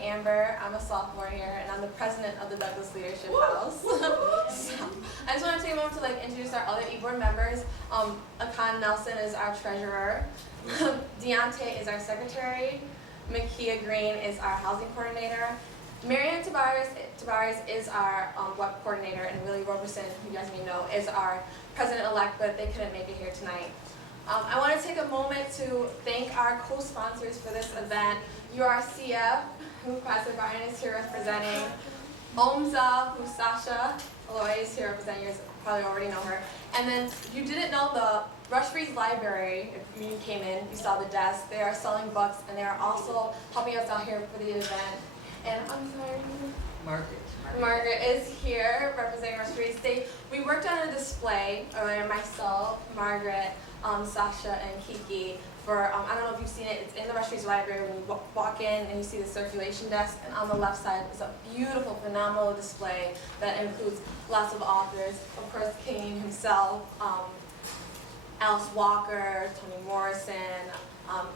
Amber. I'm a sophomore here, and I'm the president of the Douglass Leadership House. So, I just want to take a moment to introduce our other e-board members. Akan Nelson is our treasurer. Deontay is our secretary. Makia Green is our housing coordinator. Marianne Tabares is our web coordinator, and Willie Roberson, who you guys may know, is our president-elect, but they couldn't make it here tonight. I want to take a moment to thank our co-sponsors for this event. URCF, who Pastor Brian is here representing. OMSA, who Sasha Aloy is here representing. You probably already know her. And then, if you didn't know, the Rush Freeze Library, if you came in, you saw the desk. They are selling books, and they are also helping us out here for the event. And I'm sorry, Margaret is here representing Rush Freeze. We worked on a display earlier, myself, Margaret, Sasha, and Kiki, for, I don't know if you've seen it, it's in the Rush Freeze Library when you walk in and you see the circulation desk, and on the left side is a beautiful, phenomenal display that includes lots of authors. Of course, Kayeen himself, Alice Walker, Toni Morrison,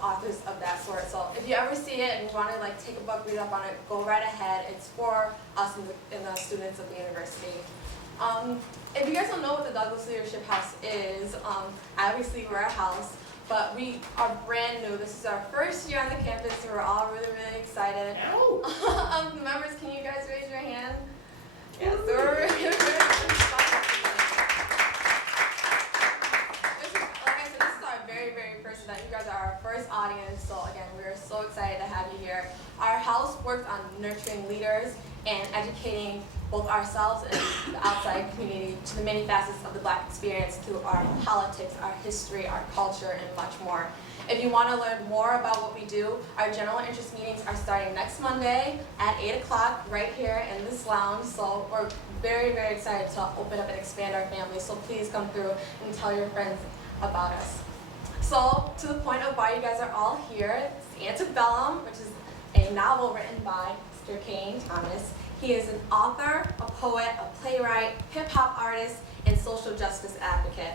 authors of that sort. So if you ever see it and you want to take a book, read up on it, go right ahead. It's for us and the students of the university. If you guys don't know what the Douglass Leadership House is, obviously we're a house, but we are brand new. This is our first year on the campus, so we're all really, really excited. Members, can you guys raise your hand? Yeah, so we're really, really excited. This is our very, very first event. You guys are our first audience, so again, we're so excited to have you here. Our house works on nurturing leaders and educating both ourselves and the outside community to the many facets of the Black experience through our politics, our history, our culture, and much more. If you want to learn more about what we do, our general interest meetings are starting next Monday at 8 o'clock right here in this lounge. So we're very, very excited to open up and expand our family. So please come through and tell your friends about us. So to the point of why you guys are all here, it's Antebellum, which is a novel written by Mr. Kayeen Thomas. He is an author, a poet, a playwright, hip-hop artist, and social justice advocate.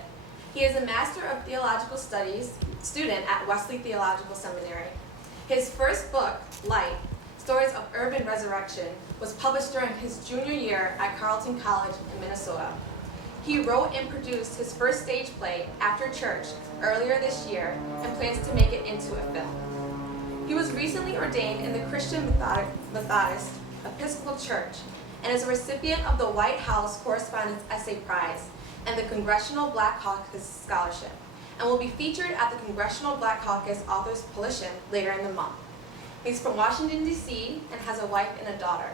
He is a Master of Theological Studies student at Wesley Theological Seminary. His first book, Light, Stories of Urban Resurrection, was published during his junior year at Carleton College in Minnesota. He wrote and produced his first stage play, After Church, earlier this year, and plans to make it into a film. He was recently ordained in the Christian Methodist Episcopal Church and is a recipient of the White House Correspondence Essay Prize and the Congressional Black Caucus Scholarship, and will be featured at the Congressional Black Caucus Authors Coalition later in the month. He's from Washington, D.C., and has a wife and a daughter.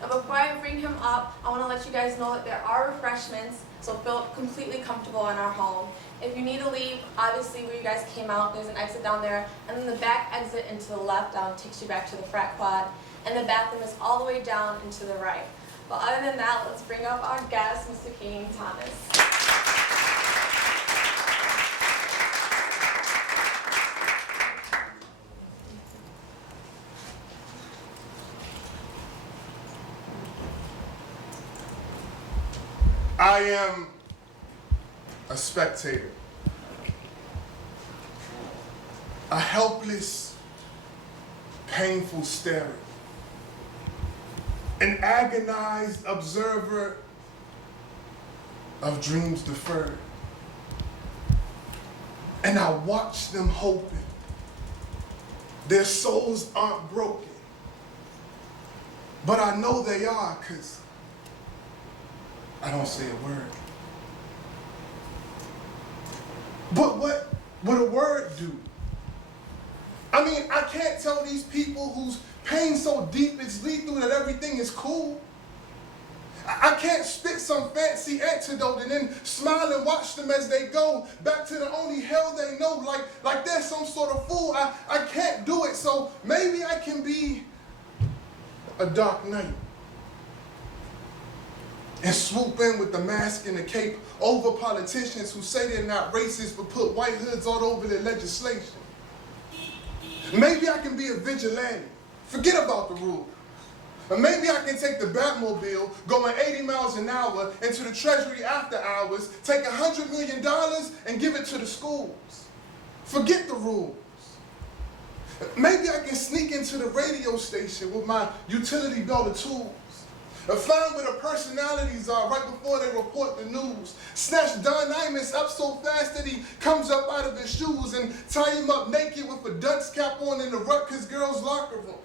Now, before I bring him up, I want to let you guys know that there are refreshments, so feel completely comfortable in our home. If you need to leave, obviously where you guys came out, there's an exit down there, and then the back exit into the left takes you back to the frat quad, and the bathroom is all the way down and to the right. But other than that, let's bring up our guest, Mr. Kayeen Thomas. I am a spectator, a helpless, painful starer, an agonized observer of dreams deferred. And I watch them hoping their souls aren't broken. But I know they are, because I don't say a word. But what would a word do? I mean, I can't tell these people whose pain so deep it's lethal that everything is cool. I can't spit some fancy antidote and then smile and watch them as they go back to the only hell they know, like they're some sort of fool. I can't do it, so maybe I can be a dark knight and swoop in with the mask and the cape over politicians who say they're not racist but put white hoods all over their legislation. Maybe I can be a vigilante. Forget about the rule. Or maybe I can take the Batmobile going 80 miles an hour into the Treasury after hours, take $100 million and give it to the schools. Forget the rules. Maybe I can sneak into the radio station with my utility belt of tools. Find where the personalities are right before they report the news. Snatch Don Imus up so fast that he comes up out of his shoes and tie him up naked with a dunce cap on in the Rutgers girls' locker room.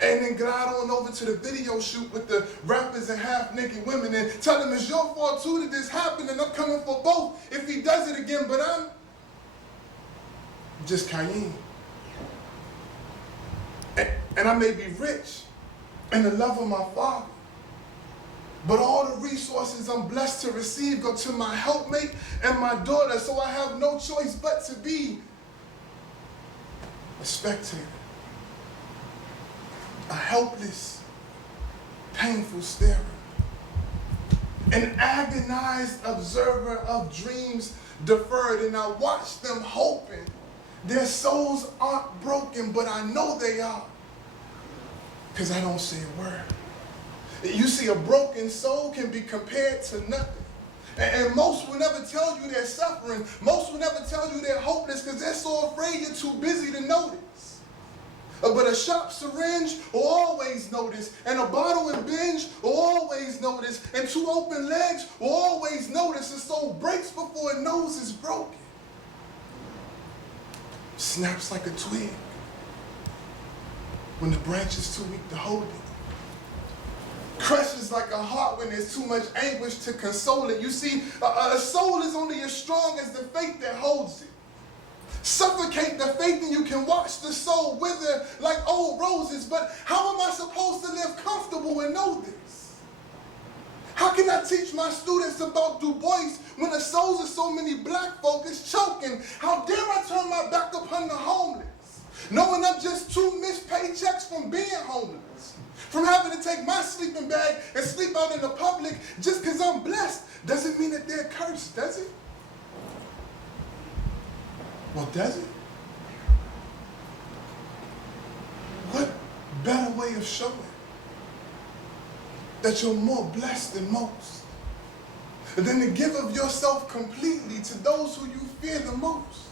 And then glide on over to the video shoot with the rappers and half-naked women and tell them it's your fault too that this happened and I'm coming for both if he does it again, but I'm just Kayeen. And I may be rich and the love of my father, but all the resources I'm blessed to receive go to my helpmate and my daughter, so I have no choice but to be a spectator, a helpless, painful starer, an agonized observer of dreams deferred, and I watch them hoping their souls aren't broken, but I know they are, because I don't say a word. You see, a broken soul can be compared to nothing. And most will never tell you they're suffering. Most will never tell you they're hopeless because they're so afraid you're too busy to notice. But a sharp syringe will always notice, and a bottle and binge will always notice, and two open legs will always notice. The soul breaks before it knows it's broken. Snaps like a twig when the branch is too weak to hold it. Crushes like a heart when there's too much anguish to console it. You see, a soul is only as strong as the faith that holds it. Suffocate the faith and you can watch the soul wither like old roses. But how am I supposed to live comfortable and know this? How can I teach my students about Du Bois when the souls of so many black folk is choking? How dare I turn my back upon the homeless, knowing I'm just two missed paychecks from being homeless, from having to take my sleeping bag and sleep out in the public just because I'm blessed doesn't mean that they're cursed, does it? Well, does it? What better way of showing that you're more blessed than most than to give of yourself completely to those who you fear the most,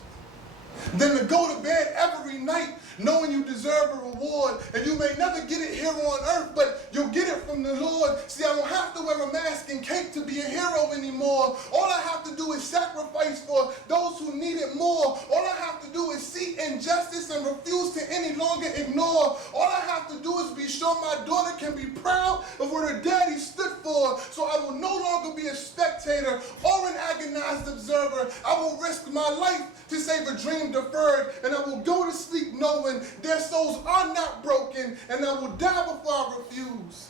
than to go to bed every night knowing you deserve a reward, and you may never get it here on earth, but you'll get it from the Lord. See, I don't have to wear a mask and cape to be a hero anymore. All I have to do is sacrifice for those who need it more. All I have to do is seek injustice and refuse to any longer ignore. All I have to do is be sure my daughter can be proud of what her daddy stood for, so I will no longer be a spectator or an agonized observer. I will risk my life to save a dream deferred, and I will go to sleep knowing their souls are not broken, and I will die before I refuse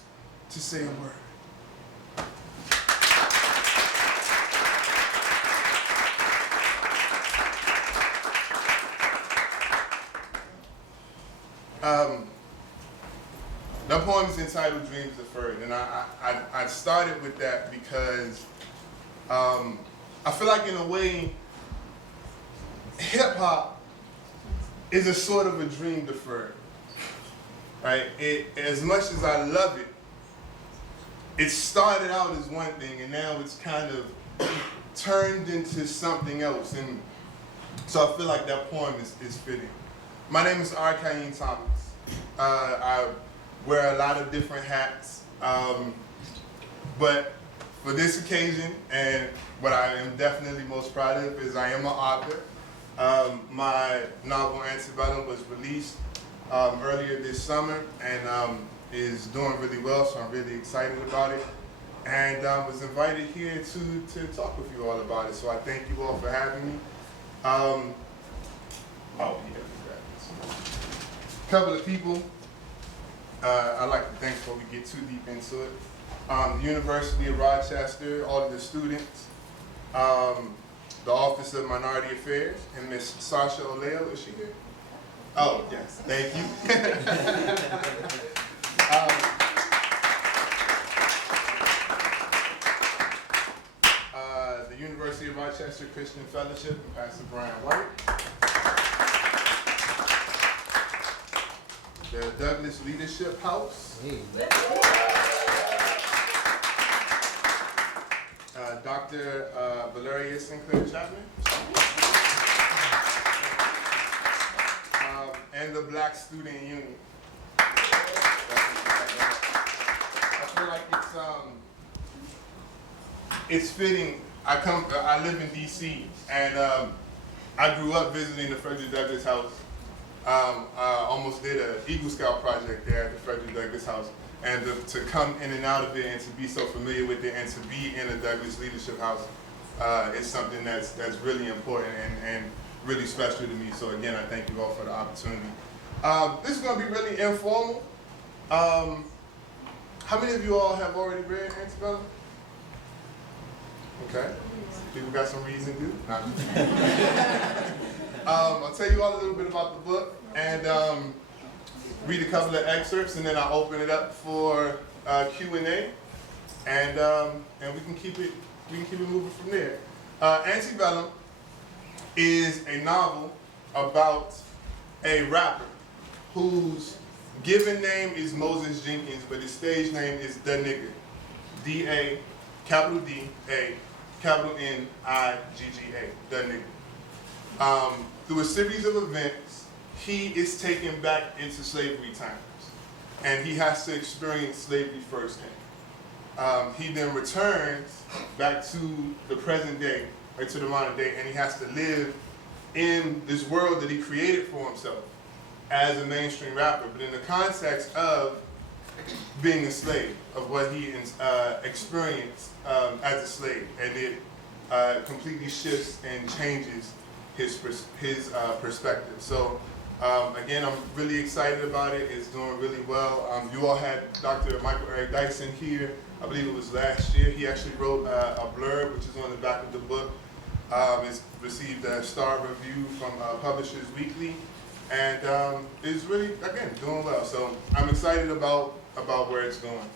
to say a word. That poem is entitled Dreams Deferred, and I started with that because I feel like in a way hip-hop is a sort of a dream deferred, right? As much as I love it, it started out as one thing and now it's kind of turned into something else, and so I feel like that poem is fitting. My name is Kayeen Thomas. I wear a lot of different hats, but for this occasion, and what I am definitely most proud of, is I am an author. My novel ANTEBELLUM was released earlier this summer and is doing really well, so I'm really excited about it. And I was invited here to talk with you all about it, so I thank you all for having me. A couple of people I'd like to thank before we get too deep into it. The University of Rochester, all of the students, the Office of Minority Affairs, and Miss Sasha Oleo, is she here? Oh, yes, thank you. The University of Rochester Christian Fellowship and Pastor Brian White. The Douglass Leadership House. Dr. Valeria Sinclair Chapman. and the Black Student Union. I feel like it's fitting. I live in DC, and I grew up visiting the Rochester-Douglass house. I almost did an Eagle Scout project there at the Rochester-Douglass house. And to come in and out of it and to be so familiar with it and to be in the Douglass Leadership House is something that's really important and really special to me. So again, I thank you all for the opportunity. This is going to be really informal. How many of you all have already read Antebellum? Okay. People got some reason to do? Nah. I'll tell you all a little bit about the book and read a couple of excerpts, and then I'll open it up for Q&A, and we can keep it moving from there. Antebellum is a novel about a rapper whose given name is Moses Jenkins, but his stage name is Da Nigga. D-A, capital D-A, capital N-I-G-G-A, Da Nigga. Through a series of events, he is taken back into slavery times, and he has to experience slavery firsthand. He then returns back to the present day, right to the modern day, and he has to live in this world that he created for himself as a mainstream rapper, but in the context of being a slave, of what he experienced as a slave, and it completely shifts and changes his perspective. So again, I'm really excited about it. It's doing really well. You all had Dr. Michael Eric Dyson here. I believe it was last year. He actually wrote a blurb, which is on the back of the book. It's received a star review from Publishers Weekly, and it's really, again, doing well. So I'm excited about where it's going.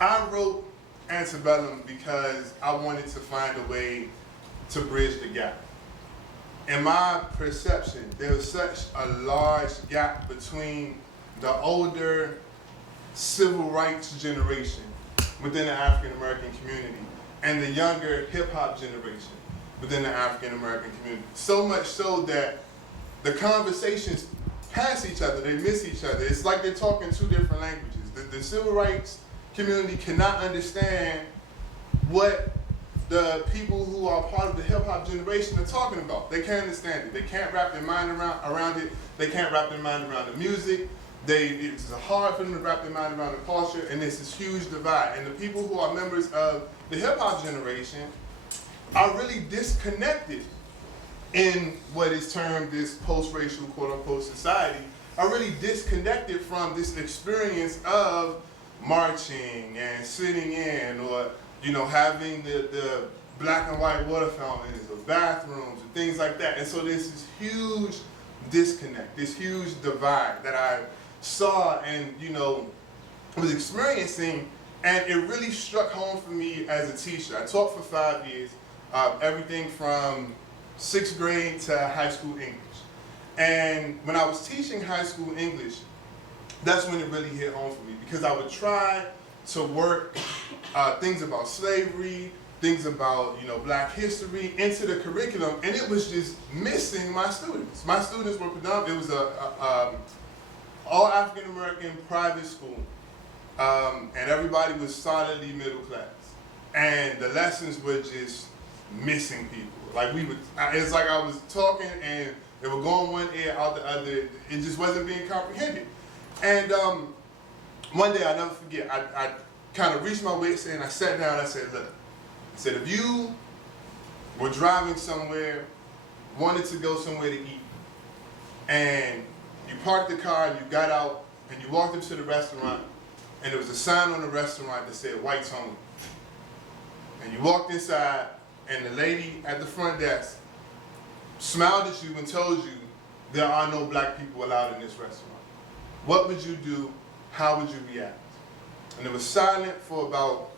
I wrote Antebellum because I wanted to find a way to bridge the gap. In my perception, there was such a large gap between the older civil rights generation within the African American community and the younger hip hop generation within the African American community. So much so that the conversations pass each other, they miss each other. It's like they're talking two different languages. The civil rights community cannot understand what the people who are part of the hip-hop generation are talking about. They can't understand it. They can't wrap their mind around it. They can't wrap their mind around the music. It's hard for them to wrap their mind around the culture, and there's this huge divide. And the people who are members of the hip-hop generation are really disconnected in what is termed this post-racial, quote-unquote, society, are really disconnected from this experience of marching and sitting in, or having the black and white water fountains or bathrooms and things like that. And so there's this huge disconnect, this huge divide that I saw and was experiencing, and it really struck home for me as a teacher. I taught for 5 years, everything from 6th grade to high school English. And when I was teaching high school English, that's when it really hit home for me, because I would try to work things about slavery, things about Black history into the curriculum, and it was just missing my students. My students were predominantly, it was a all African American private school, and everybody was solidly middle class, and the lessons were just missing people. Like it's like I was talking and they were going one ear out the other. It just wasn't being comprehended. And one day, I'll never forget, I kind of reached my wits and I sat down and I said, look, if you were driving somewhere, wanted to go somewhere to eat, and you parked the car and you got out and you walked into the restaurant, and there was a sign on the restaurant that said whites only. And you walked inside and the lady at the front desk smiled at you and told you there are no black people allowed in this restaurant. What would you do? How would you react? And it was silent for about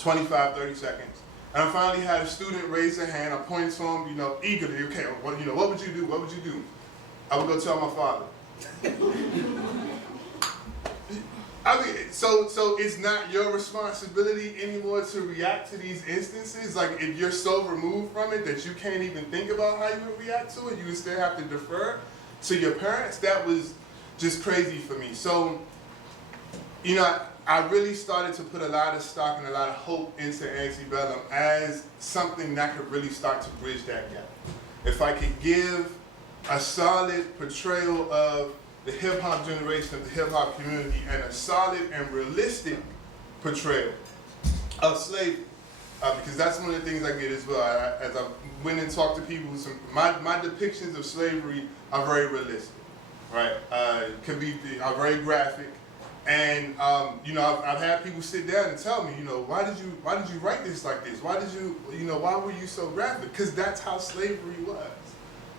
25, 30 seconds. And I finally had a student raise their hand. I pointed to him, eagerly, okay, what would you do? What would you do? I would go tell my father. I mean, so it's not your responsibility anymore to react to these instances? Like, if you're so removed from it that you can't even think about how you would react to it, you would still have to defer to your parents? That was just crazy for me. So, you know, I really started to put a lot of stock and a lot of hope into Antebellum as something that could really start to bridge that gap. If I could give a solid portrayal of the hip-hop generation, of the hip-hop community, and a solid and realistic portrayal of slavery, because that's one of the things I get as well. As I went and talked to people, my depictions of slavery are very realistic, right? Are very graphic, and you know, I've had people sit down and tell me, you know, why did you write this like this? Why did you know, why were you so graphic? Because that's how slavery was.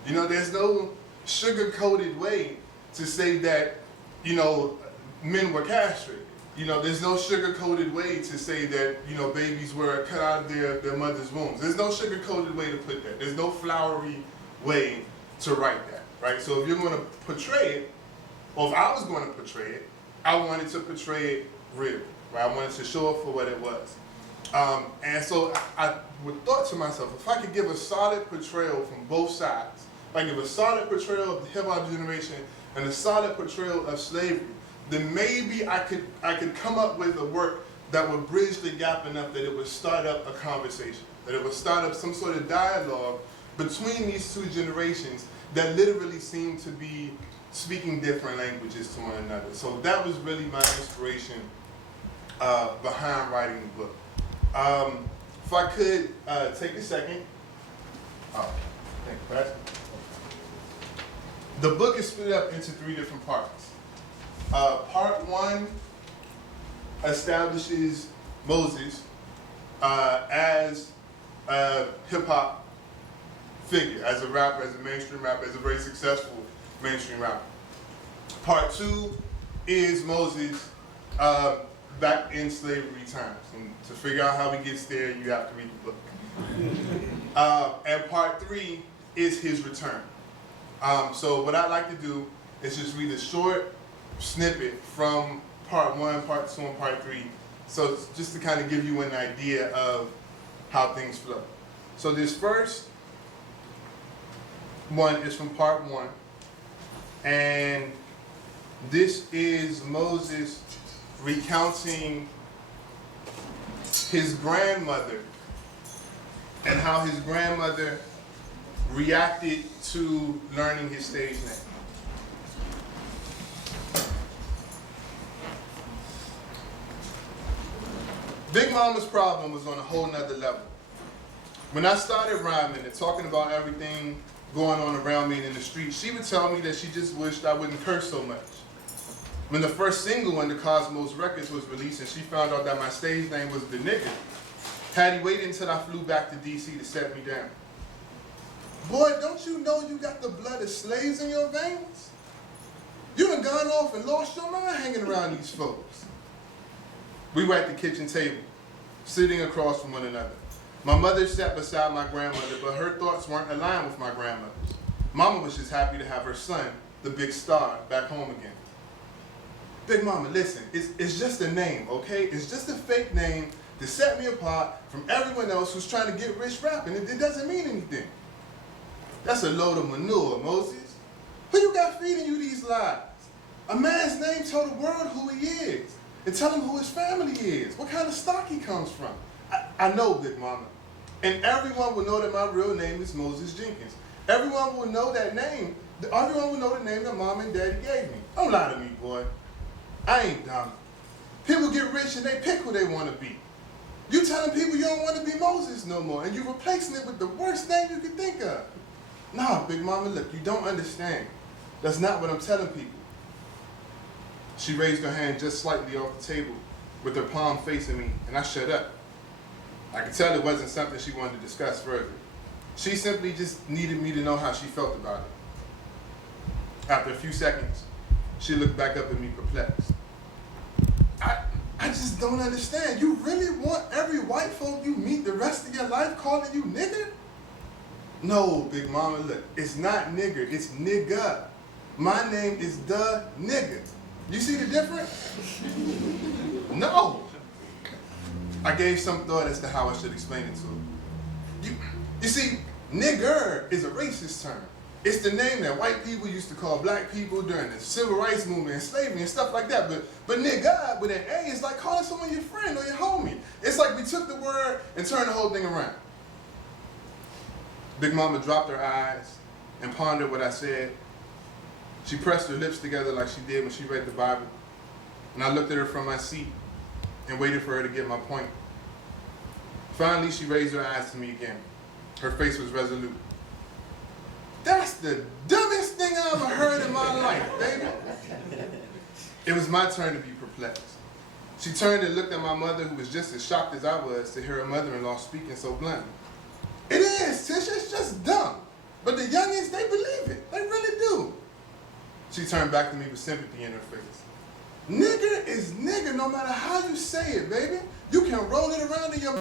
You know, there's no sugar-coated way to say that, you know, men were castrated. You know, there's no sugar-coated way to say that, you know, babies were cut out of their mother's wombs. There's no sugar-coated way to put that. There's no flowery way to write that, right? So if you're going to portray it, or if I was going to portray it, I wanted to portray it real, right? I wanted to show it for what it was. And so I would thought to myself, if I could give a solid portrayal from both sides, if I give a solid portrayal of the hip-hop generation and a solid portrayal of slavery, then maybe I could come up with a work that would bridge the gap enough that it would start up a conversation, that it would start up some sort of dialogue between these two generations that literally seem to be speaking different languages to one another. So that was really my inspiration behind writing the book. If I could take a second. Oh, thank you, Pastor. The book is split up into 3 different parts. Part 1 establishes Moses as a hip-hop figure, as a rapper, as a mainstream rapper, as a very successful mainstream rapper. Part 2 is Moses back in slavery times. And to figure out how he gets there, you have to read the book. And part 3 is his return. So what I like to do is just read a short snippet from part 1, part 2, and part 3. So it's just to kind of give you an idea of how things flow. So this first one is from part 1. And this is Moses recounting his grandmother and how his grandmother reacted to learning his stage name. Big Mama's problem was on a whole nother level. When I started rhyming and talking about everything going on around me in the street, she would tell me that she just wished I wouldn't curse so much. When the first single on the Cosmos Records was released and she found out that my stage name was The Nigga, had he waited until I flew back to DC to set me down. Boy, don't you know you got the blood of slaves in your veins? You done gone off and lost your mind hanging around these folks. We were at the kitchen table, sitting across from one another. My mother sat beside my grandmother, but her thoughts weren't aligned with my grandmother's. Mama was just happy to have her son, the big star, back home again. Big Mama, listen, it's just a name, okay? It's just a fake name to set me apart from everyone else who's trying to get rich rapping. It doesn't mean anything. That's a load of manure, Moses. Who you got feeding you these lies? A man's name tell the world who he is and tell him who his family is, what kind of stock he comes from. I know, Big Mama. And everyone will know that my real name is Moses Jenkins. Everyone will know that name. Everyone will know the name that Mom and Daddy gave me. Don't lie to me, boy. I ain't dumb. People get rich and they pick who they want to be. You telling people you don't want to be Moses no more, and you replacing it with the worst name you could think of. Nah, Big Mama, look, you don't understand. That's not what I'm telling people. She raised her hand just slightly off the table with her palm facing me, and I shut up. I could tell it wasn't something she wanted to discuss further. She simply just needed me to know how she felt about it. After a few seconds, she looked back up at me perplexed. I just don't understand. You really want every white folk you meet the rest of your life calling you nigger? No, Big Mama, look, it's not nigger, it's nigga. My name is the nigga. You see the difference? No. I gave some thought as to how I should explain it to her. You see, nigger is a racist term. It's the name that white people used to call black people during the civil rights movement and slavery and stuff like that. But nigga with an A is like calling someone your friend or your homie. It's like we took the word and turned the whole thing around. Big Mama dropped her eyes and pondered what I said. She pressed her lips together like she did when she read the Bible. And I looked at her from my seat and waited for her to get my point. Finally, she raised her eyes to me again. Her face was resolute. That's the dumbest thing I ever heard in my life, baby. It was my turn to be perplexed. She turned and looked at my mother, who was just as shocked as I was to hear her mother-in-law speaking so bluntly. It is, Tish, it's just dumb. But the youngins, they believe it. They really do. She turned back to me with sympathy in her face. Nigger is nigger no matter how you say it, baby. You can roll it around in your